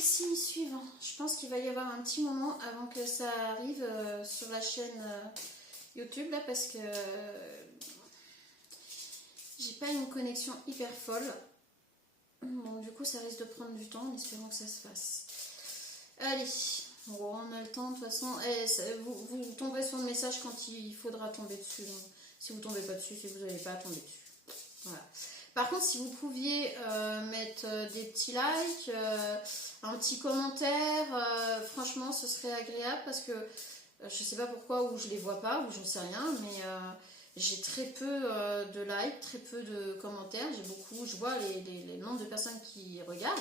signe suivant. Je pense qu'il va y avoir un petit moment avant que ça arrive sur la chaîne YouTube là parce que j'ai pas une connexion hyper folle. Bon, du coup, ça risque de prendre du temps en espérant que ça se fasse. Allez, bon, on a le temps de toute façon. Vous tomberez sur le message quand il faudra tomber dessus. Donc, si vous tombez pas dessus, c'est que vous n'avez pas à tomber dessus. Voilà. Par contre, si vous pouviez mettre des petits likes, un petit commentaire, franchement, ce serait agréable parce que je sais pas pourquoi, ou je les vois pas, ou j'en sais rien, mais j'ai très peu de likes, très peu de commentaires. Je vois les nombres de personnes qui regardent,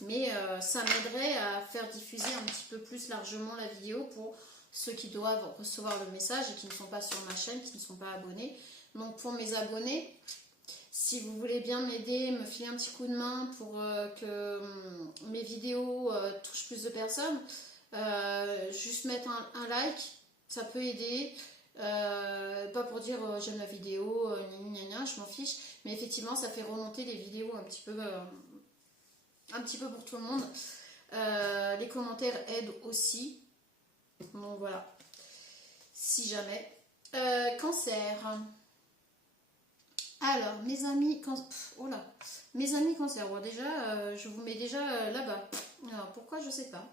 mais ça m'aiderait à faire diffuser un petit peu plus largement la vidéo pour ceux qui doivent recevoir le message et qui ne sont pas sur ma chaîne, qui ne sont pas abonnés. Donc pour mes abonnés, si vous voulez bien m'aider, me filer un petit coup de main pour que mes vidéos touchent plus de personnes, juste mettre un like, ça peut aider. Pas pour dire j'aime la vidéo, je m'en fiche, mais effectivement ça fait remonter les vidéos un petit peu pour tout le monde. Les commentaires aident aussi. Donc voilà. Si jamais. Cancer. Alors, mes amis mes amis cancer. Bon, déjà, je vous mets déjà là-bas. Alors, pourquoi, je sais pas.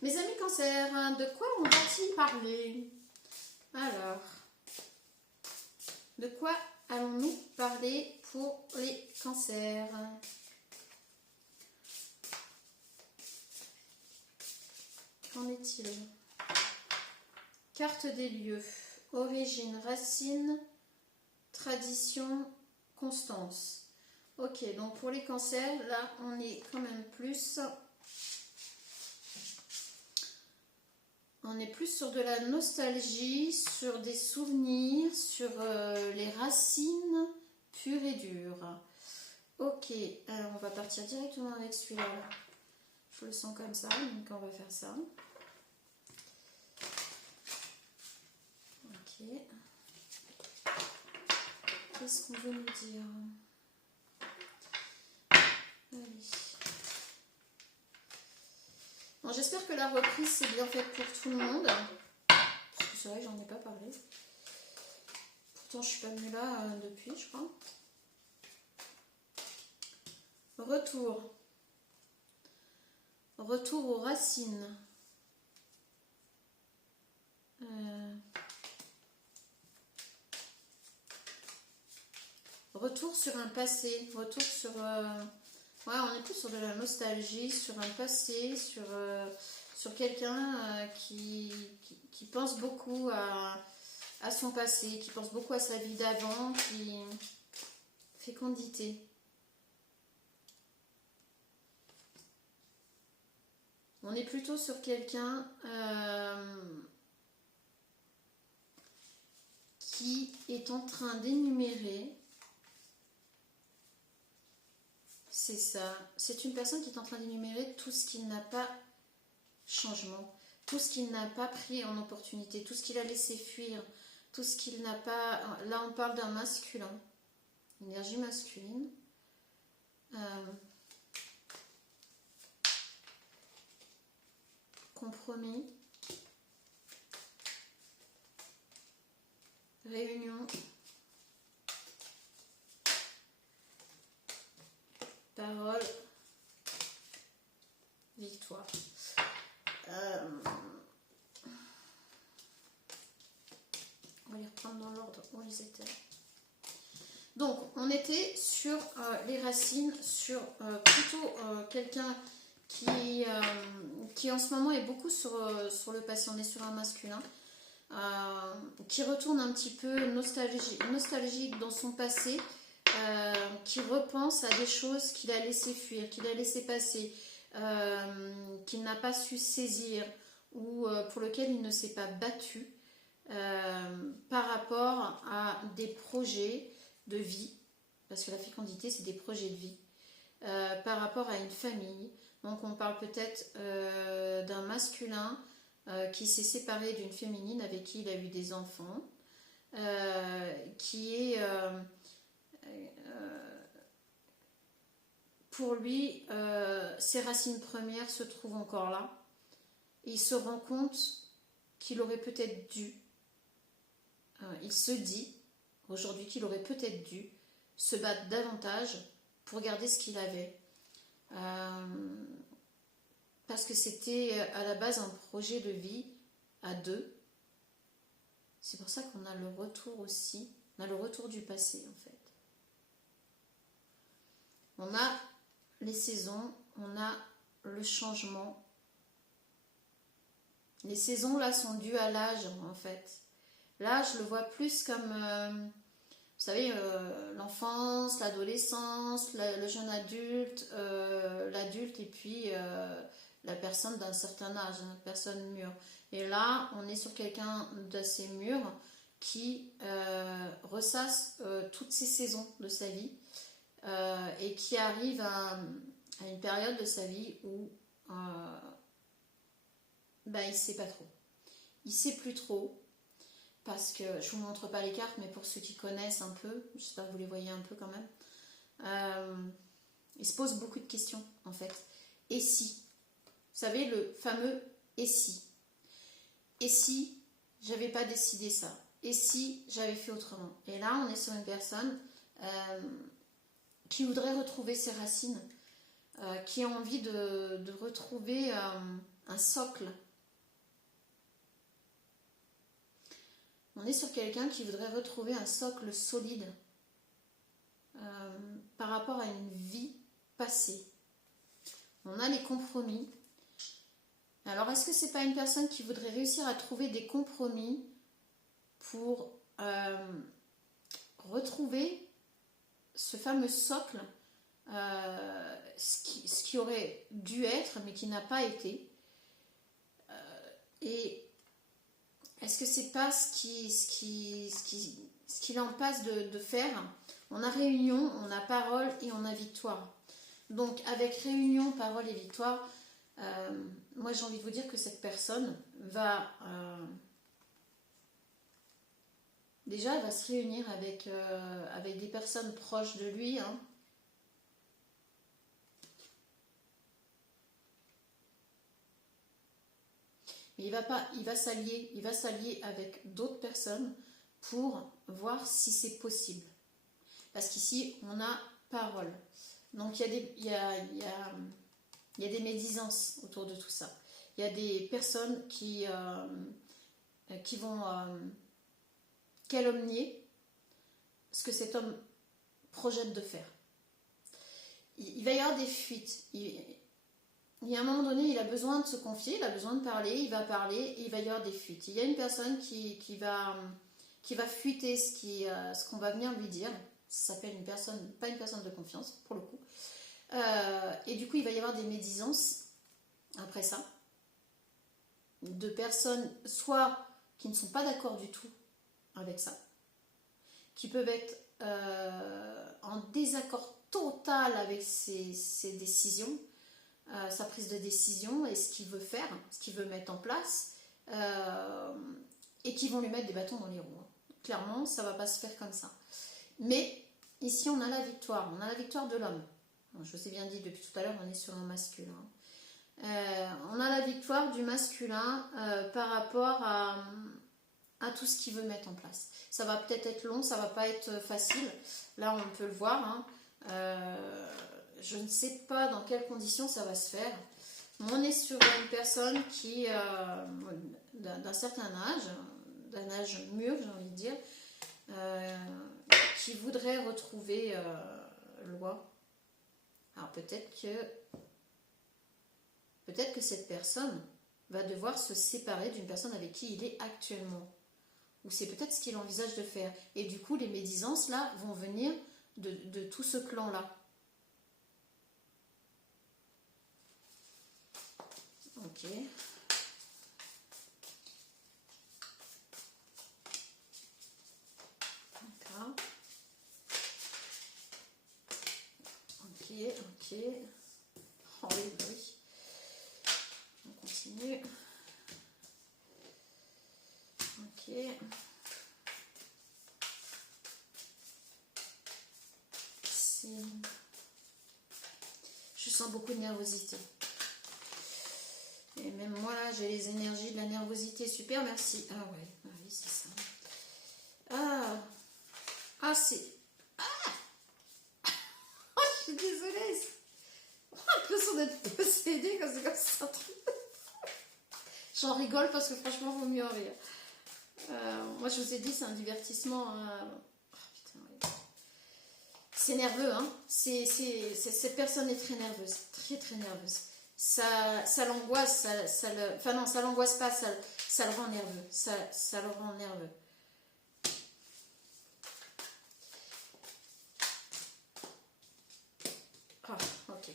Mes amis cancer, de quoi on va-t-il parler? Alors, de quoi allons-nous parler pour les cancers? Qu'en est-il? Carte des lieux. Origine, racine, tradition, constance. Ok, donc pour les cancers, là, on est quand même plus... On est plus sur de la nostalgie, sur des souvenirs, sur les racines pures et dures. Ok, alors on va partir directement avec celui-là. Je le sens comme ça, donc on va faire ça. Ok. Qu'est-ce qu'on veut nous dire? Allez. Bon, j'espère que la reprise c'est bien faite pour tout le monde. C'est vrai que j'en ai pas parlé. Pourtant je suis pas venue là depuis, je crois. Retour. Retour aux racines. Retour sur un passé. Retour sur... Ouais, on est plus sur de la nostalgie, sur un passé, sur quelqu'un qui pense beaucoup à son passé, qui pense beaucoup à sa vie d'avant, qui... Fécondité. On est plutôt sur quelqu'un qui est en train d'énumérer. C'est ça. C'est une personne qui est en train d'énumérer tout ce qu'il n'a pas changement, tout ce qu'il n'a pas pris en opportunité, tout ce qu'il a laissé fuir, tout ce qu'il n'a pas... Là, on parle d'un masculin, énergie masculine. Compromis. Réunion. Parole. Victoire. On va les reprendre dans l'ordre où ils étaient. Donc, on était sur les racines, sur plutôt quelqu'un qui en ce moment est beaucoup sur le passé. On est sur un masculin qui retourne un petit peu nostalgique dans son passé, qui repense à des choses qu'il a laissé fuir, qu'il a laissé passer, qu'il n'a pas su saisir ou pour lequel il ne s'est pas battu par rapport à des projets de vie, parce que la fécondité c'est des projets de vie, par rapport à une famille. Donc on parle peut-être d'un masculin qui s'est séparé d'une féminine avec qui il a eu des enfants, qui est pour lui, ses racines premières se trouvent encore là. Et il se rend compte qu'il aurait peut-être dû, il se dit aujourd'hui qu'il aurait peut-être dû se battre davantage pour garder ce qu'il avait. Parce que c'était à la base un projet de vie à deux. C'est pour ça qu'on a le retour aussi, on a le retour du passé en fait. On a les saisons, on a le changement. Les saisons là sont dues à l'âge en fait. Là je le vois plus comme, vous savez, l'enfance, l'adolescence, le jeune adulte, l'adulte et puis la personne d'un certain âge, une personne mûre. Et là on est sur quelqu'un d'assez mûr qui ressasse toutes ces saisons de sa vie. Et qui arrive à une période de sa vie où il ne sait pas trop. Il ne sait plus trop, parce que je ne vous montre pas les cartes, mais pour ceux qui connaissent un peu, j'espère que vous les voyez un peu quand même, il se pose beaucoup de questions en fait. Et si, vous savez, le fameux et si. Et si j'avais pas décidé ça? Et si j'avais fait autrement? Et là, on est sur une personne qui voudrait retrouver ses racines, qui a envie de retrouver un socle. On est sur quelqu'un qui voudrait retrouver un socle solide par rapport à une vie passée. On a les compromis. Alors, est-ce que c'est pas une personne qui voudrait réussir à trouver des compromis pour retrouver ce fameux socle, ce qui aurait dû être mais qui n'a pas été, et est-ce que c'est pas ce qu'il en passe de faire? On a réunion, on a parole et on a victoire. Donc avec réunion, parole et victoire, moi j'ai envie de vous dire que cette personne va déjà, elle va se réunir avec des personnes proches de lui. Hein. Mais il va s'allier avec d'autres personnes pour voir si c'est possible. Parce qu'ici, on a parole. Donc, il y a des médisances autour de tout ça. Il y a des personnes qui vont calomnier ce que cet homme projette de faire. Il va y avoir des fuites. Il y a un moment donné, il a besoin de se confier, il a besoin de parler, il va parler et il va y avoir des fuites. Il y a une personne qui va fuiter ce qu'on va venir lui dire. Ça s'appelle une personne, pas une personne de confiance pour le coup. Et du coup, il va y avoir des médisances après ça. De personnes soit qui ne sont pas d'accord du tout avec ça, qui peuvent être en désaccord total avec ses décisions, sa prise de décision et ce qu'il veut faire, ce qu'il veut mettre en place, et qui vont lui mettre des bâtons dans les roues. Clairement, ça ne va pas se faire comme ça. Mais ici, on a la victoire de l'homme. Je vous ai bien dit depuis tout à l'heure, on est sur un masculin. On a la victoire du masculin par rapport à tout ce qu'il veut mettre en place. Ça va peut-être être long, ça va pas être facile. Là, on peut le voir. Hein. Je ne sais pas dans quelles conditions ça va se faire. On est sur une personne qui, d'un certain âge, d'un âge mûr, j'ai envie de dire, qui voudrait retrouver loi. Alors peut-être que cette personne va devoir se séparer d'une personne avec qui il est actuellement. Ou c'est peut-être ce qu'il envisage de faire. Et du coup, les médisances, là, vont venir de tout ce clan-là. Ok. D'accord. Ok. Oh oui. On continue. Ok. sens beaucoup de nervosité. Et même moi, là, j'ai les énergies de la nervosité. Super, merci. Ah ouais, oui, c'est ça. Ah, c'est... Oh, je suis désolée. J'ai l'impression d'être possédée quand c'est comme ça. J'en rigole parce que franchement, il vaut mieux en rire. Moi, je vous ai dit, c'est un divertissement. Oh, putain, ouais. C'est nerveux, hein. Cette personne est très nerveuse. Très, très nerveuse. Ça l'angoisse. Enfin non, ça l'angoisse pas. Ça le rend nerveux. Ça le rend nerveux. Ah, ok.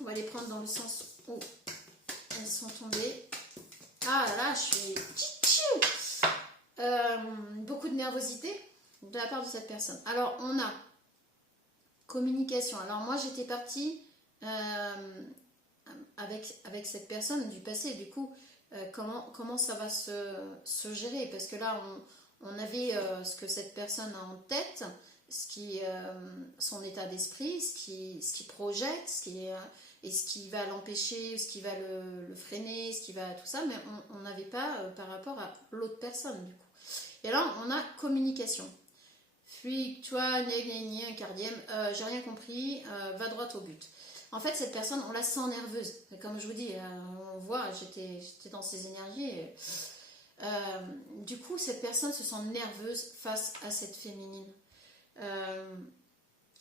On va les prendre dans le sens où elles sont tombées. Ah là, je suis... beaucoup de nervosité de la part de cette personne. Alors, on a communication. Alors, moi, j'étais partie avec cette personne du passé. Du coup, comment ça va se gérer? Parce que là, on avait ce que cette personne a en tête, son état d'esprit, ce qui projette, et ce qui va l'empêcher, ce qui va le freiner, ce qui va tout ça, mais on n'avait pas par rapport à l'autre personne du coup. Et là, on a communication. Fuis-toi, un cardième, j'ai rien compris, va droit au but. En fait, cette personne, on la sent nerveuse. Et comme je vous dis, on voit, j'étais dans ses énergies. Du coup, cette personne se sent nerveuse face à cette féminine.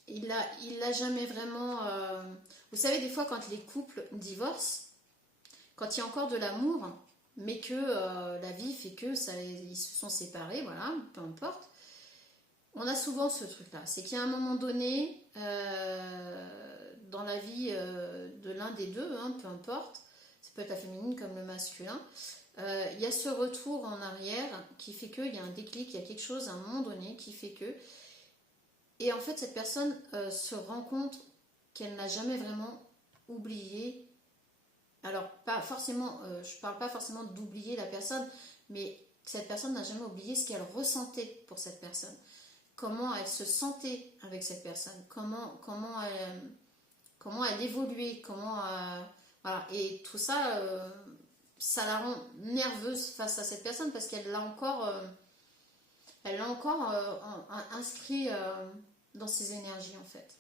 Il l'a jamais vraiment... Vous savez, des fois, quand les couples divorcent, quand il y a encore de l'amour, mais que la vie fait que ils se sont séparés, voilà, peu importe, on a souvent ce truc-là. C'est qu'il y a un moment donné, dans la vie de l'un des deux, hein, peu importe, ça peut être la féminine comme le masculin, il y a ce retour en arrière qui fait qu'il y a un déclic, il y a quelque chose à un moment donné qui fait que... Et en fait, cette personne se rend compte qu'elle n'a jamais vraiment oublié. Alors, pas forcément, je ne parle pas forcément d'oublier la personne, mais cette personne n'a jamais oublié ce qu'elle ressentait pour cette personne. Comment elle se sentait avec cette personne. Comment elle évoluait. Voilà. Et tout ça, ça la rend nerveuse face à cette personne parce qu'elle l'a encore... inscrit dans ses énergies en fait.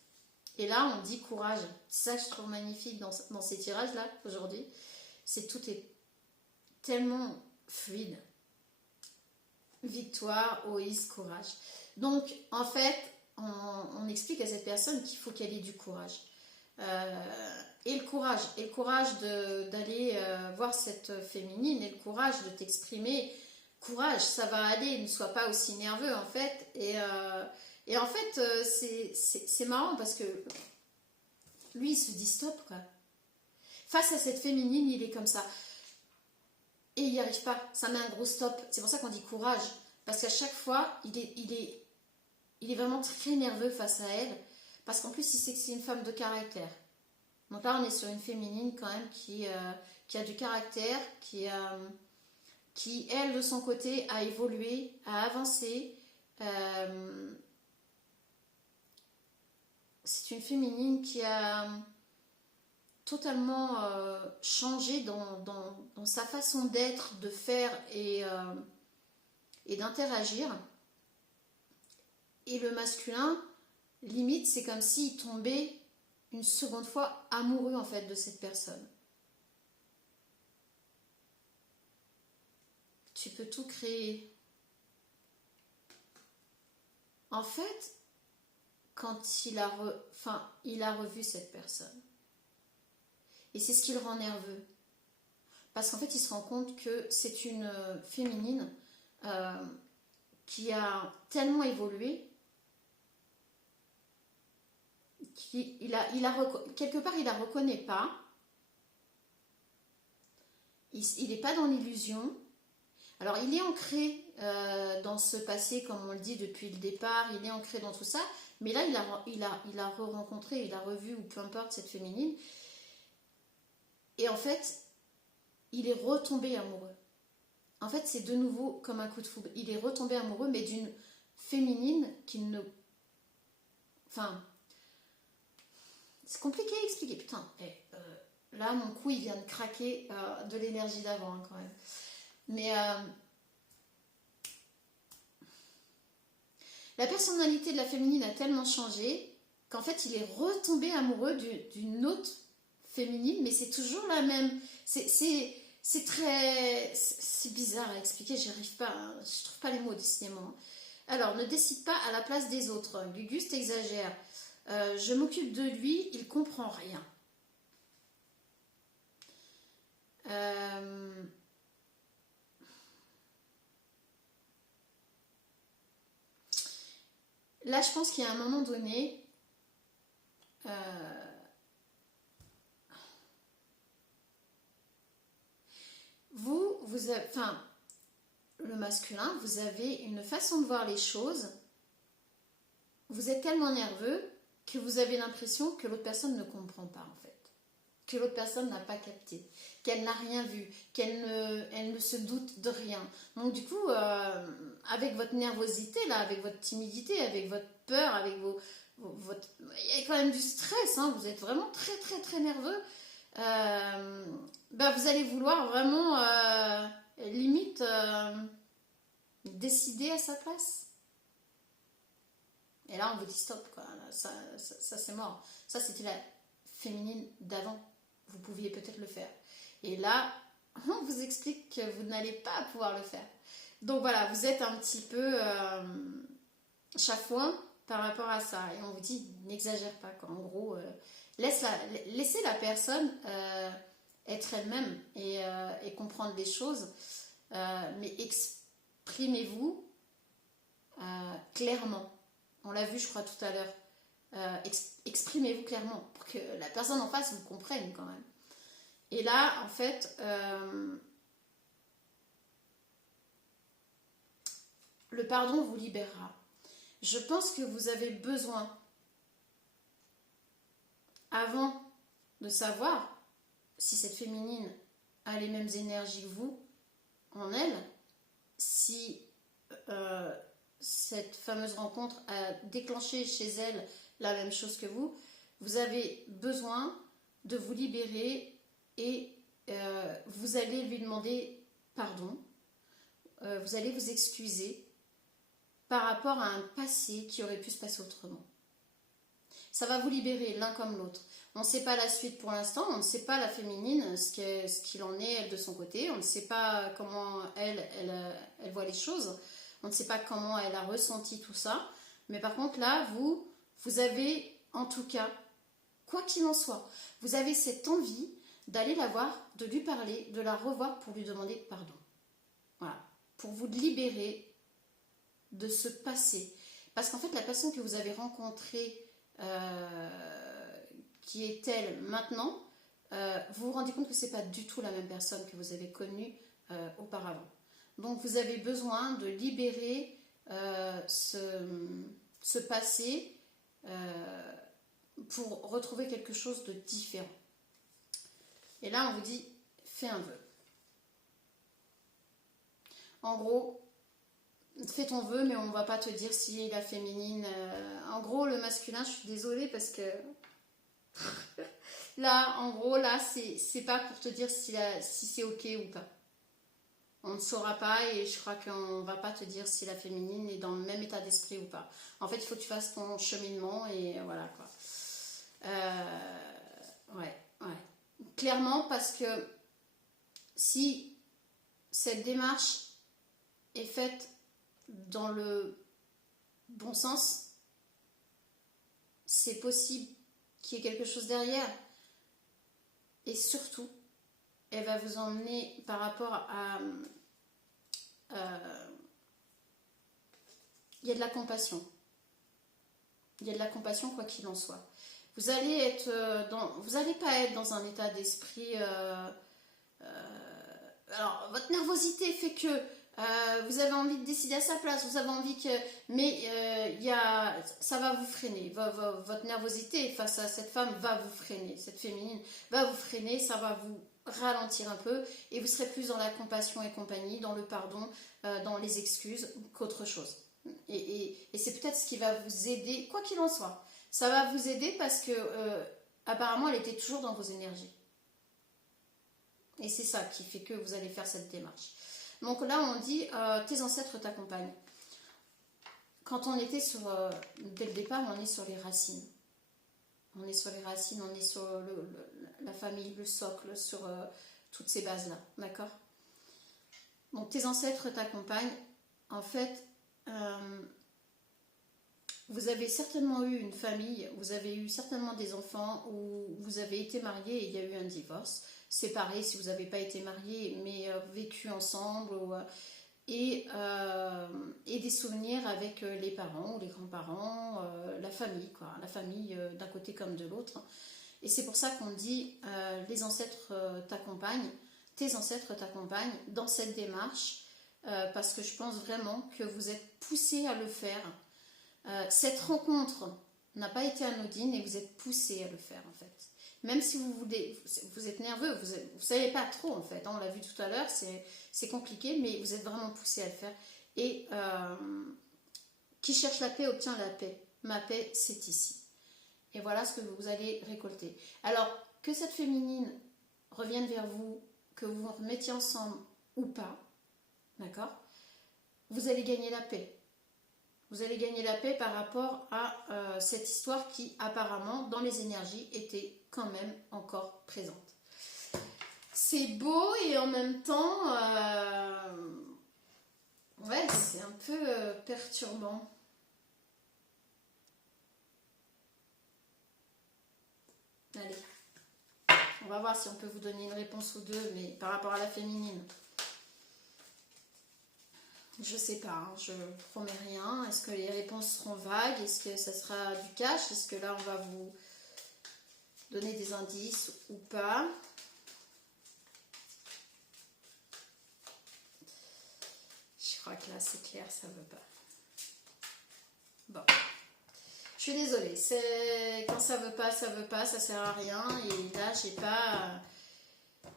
Et là on dit courage. C'est ça que je trouve magnifique dans ces tirages là aujourd'hui. C'est tout est tellement fluide. Victoire, OIS, courage. Donc en fait on explique à cette personne qu'il faut qu'elle ait du courage. Et le courage d'aller voir cette féminine, et le courage de t'exprimer. Courage, ça va aller, ne sois pas aussi nerveux en fait. Et en fait, c'est marrant parce que lui, il se dit stop quoi. Face à cette féminine, il est comme ça. Et il n'y arrive pas, ça met un gros stop. C'est pour ça qu'on dit courage. Parce qu'à chaque fois, il est vraiment très nerveux face à elle. Parce qu'en plus, il sait que c'est une femme de caractère. Donc là, on est sur une féminine quand même qui a du caractère, qui, elle, de son côté, a évolué, a avancé. C'est une féminine qui a totalement changé dans sa façon d'être, de faire et d'interagir. Et le masculin, limite, c'est comme s'il tombait une seconde fois amoureux en fait de cette personne. Tu peux tout créer. En fait, quand il a revu cette personne. Et c'est ce qui le rend nerveux. Parce qu'en fait, il se rend compte que c'est une féminine qui a tellement évolué quelque part, il la reconnaît pas. Il n'est pas dans l'illusion. Alors, il est ancré dans ce passé, comme on le dit depuis le départ, il est ancré dans tout ça, mais là, il a re-rencontré, il a revu, ou peu importe, cette féminine, et en fait, il est retombé amoureux. En fait, c'est de nouveau comme un coup de foudre. Il est retombé amoureux, mais d'une féminine qui ne... Enfin, c'est compliqué à expliquer. Putain, là, mon cou, il vient de craquer de l'énergie d'avant, hein, quand même. Mais la personnalité de la féminine a tellement changé qu'en fait, il est retombé amoureux d'une autre féminine, mais c'est toujours la même. C'est très... C'est bizarre à expliquer, j'y arrive pas. Hein. Je trouve pas les mots décidément. Hein. Alors, ne décide pas à la place des autres. Guguste exagère. Je m'occupe de lui, il comprend rien. Là, je pense qu'il y a un moment donné, vous avez, enfin, le masculin, vous avez une façon de voir les choses. Vous êtes tellement nerveux que vous avez l'impression que l'autre personne ne comprend pas, en fait. Que l'autre personne n'a pas capté, qu'elle n'a rien vu, elle ne se doute de rien. Donc du coup, avec votre nervosité, là, avec votre timidité, avec votre peur, avec votre... Il y a quand même du stress, hein, vous êtes vraiment très très très nerveux. Vous allez vouloir vraiment, limite, décider à sa place. Et là, on vous dit stop, quoi. Ça c'est mort. Ça, c'était la féminine d'avant. Vous pouviez peut-être le faire. Et là, on vous explique que vous n'allez pas pouvoir le faire. Donc voilà, vous êtes un petit peu chafouin par rapport à ça. Et on vous dit, n'exagère pas, quoi. En gros, laissez la personne être elle-même et comprendre les choses. Mais exprimez-vous clairement. On l'a vu, je crois, tout à l'heure. Exprimez-vous clairement pour que la personne en face vous comprenne quand même. Et là, en fait, le pardon vous libérera. Je pense que vous avez besoin, avant de savoir si cette féminine a les mêmes énergies que vous en elle, si cette fameuse rencontre a déclenché chez elle la même chose que vous avez besoin de vous libérer et vous allez lui demander pardon, vous allez vous excuser par rapport à un passé qui aurait pu se passer autrement. Ça va vous libérer l'un comme l'autre. On ne sait pas la suite pour l'instant, on ne sait pas la féminine, ce qu'il en est elle de son côté, on ne sait pas comment elle voit les choses, on ne sait pas comment elle a ressenti tout ça, mais par contre là, vous avez en tout cas, quoi qu'il en soit, vous avez cette envie d'aller la voir, de lui parler, de la revoir pour lui demander pardon. Voilà, pour vous libérer de ce passé. Parce qu'en fait, la personne que vous avez rencontrée, qui est elle maintenant, vous vous rendez compte que ce n'est pas du tout la même personne que vous avez connue auparavant. Donc vous avez besoin de libérer ce passé pour retrouver quelque chose de différent. Et là, on vous dit, fais un vœu. En gros, fais ton vœu, mais on ne va pas te dire si la féminine... en gros, le masculin, je suis désolée parce que... là, en gros, là, c'est pas pour te dire si c'est ok ou pas. On ne saura pas et je crois qu'on ne va pas te dire si la féminine est dans le même état d'esprit ou pas. En fait, il faut que tu fasses ton cheminement et voilà, quoi. Ouais. Clairement, parce que si cette démarche est faite dans le bon sens, c'est possible qu'il y ait quelque chose derrière. Et surtout, elle va vous emmener par rapport à... il y a de la compassion. Il y a de la compassion quoi qu'il en soit. Vous allez vous n'allez pas être dans un état d'esprit... alors, votre nervosité fait que vous avez envie de décider à sa place, vous avez envie que... Mais ça va vous freiner. Votre nervosité face à cette femme va vous freiner. Cette féminine va vous freiner, ça va vous ralentir un peu et vous serez plus dans la compassion et compagnie, dans le pardon, dans les excuses qu'autre chose. Et c'est peut-être ce qui va vous aider, quoi qu'il en soit. Ça va vous aider parce que apparemment, elle était toujours dans vos énergies. Et c'est ça qui fait que vous allez faire cette démarche. Donc là, on dit, tes ancêtres t'accompagnent. Quand on était sur, dès le départ, on est sur les racines. On est sur les racines, on est sur la famille, le socle, sur toutes ces bases-là, d'accord? Donc tes ancêtres t'accompagnent. En fait, vous avez certainement eu une famille, vous avez eu certainement des enfants, ou vous avez été marié et il y a eu un divorce. Séparés si vous n'avez pas été marié, mais vécu ensemble, et des souvenirs avec les parents ou les grands-parents, la famille, quoi, la famille d'un côté comme de l'autre. Et c'est pour ça qu'on dit les ancêtres t'accompagnent, tes ancêtres t'accompagnent dans cette démarche, parce que je pense vraiment que vous êtes poussé à le faire. Cette rencontre n'a pas été anodine et vous êtes poussé à le faire en fait. Même si vous êtes nerveux, vous ne savez pas trop en fait, on l'a vu tout à l'heure, c'est compliqué, mais vous êtes vraiment poussé à le faire. Et qui cherche la paix obtient la paix. Ma paix, c'est ici. Et voilà ce que vous allez récolter. Alors, que cette féminine revienne vers vous, que vous vous remettiez ensemble ou pas, d'accord, vous allez gagner la paix. Vous allez gagner la paix par rapport à cette histoire qui, apparemment, dans les énergies, était quand même encore présente. C'est beau et en même temps, ouais, c'est un peu perturbant. Allez, on va voir si on peut vous donner une réponse ou deux, mais par rapport à la féminine. Je sais pas, hein, je promets rien. Est-ce que les réponses seront vagues? Est-ce que ça sera du cash? Est-ce que là on va vous donner des indices ou pas? Je crois que là c'est clair, ça veut pas. Bon, je suis désolée. Quand ça veut pas, ça sert à rien. Et là j'ai pas.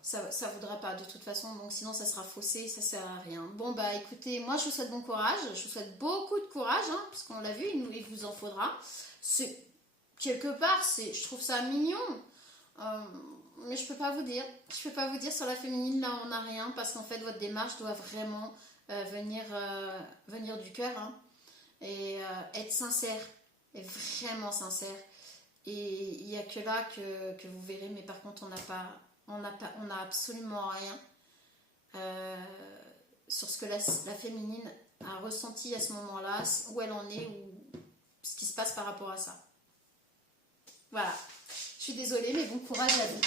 Ça voudra pas de toute façon, donc sinon ça sera faussé, ça sert à rien. Bon bah écoutez, moi je vous souhaite bon courage, je vous souhaite beaucoup de courage, hein, parce qu'on l'a vu, il vous en faudra. C'est quelque part, je trouve ça mignon, mais je peux pas vous dire. Je peux pas vous dire sur la féminine, là on n'a rien, parce qu'en fait votre démarche doit vraiment venir du cœur, hein, et être sincère, et vraiment sincère. Et il n'y a que là que vous verrez, mais par contre on n'a absolument rien sur ce que la féminine a ressenti à ce moment-là, où elle en est, ou ce qui se passe par rapport à ça. Voilà, je suis désolée, mais bon courage à vous.